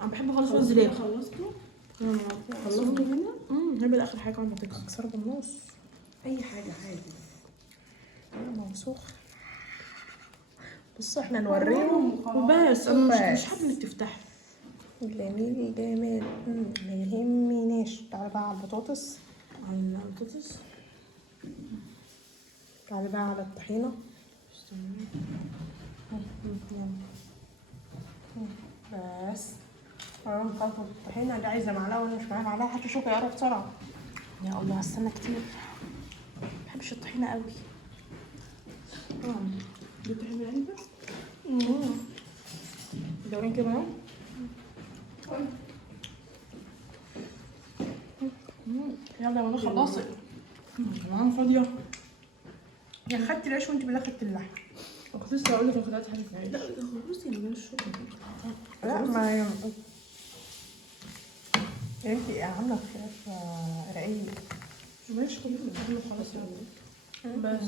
انا بحب خالص رز ليه. خلصته؟ خلصته هنا. هيبقى اخر حاجه عم تكسر. اكسر بالنص. اي حاجه عادي. انا موسوخ. بصوا احنا نوريهم وبس انا مش حابه انك تفتحي. جميل جمال. ما يهمناش. تعالى بقى على البطاطس. على البطاطس. تعالى بقى على الطحينه. بس انا خلطة الطحينه اللي عايزه معلقه وانا مش معايا معلقه. حتى شوكه يقرب بسرعه. يا الله هستنى كتير. مبحبش الطحينه قوي. بتحبي العلبه؟ دورين كده اهو. يلا يا منى خلصت. انا فاضيه. يا خدت العيش وانت بالله خدت اللحم. كنت لسه هقول لك انا خدت حاجه في. لا خلصي من غير الشغل. لا ما ينفع. انت عامله خلاف رقيق. ماشي خلاص خلاص يعني. بس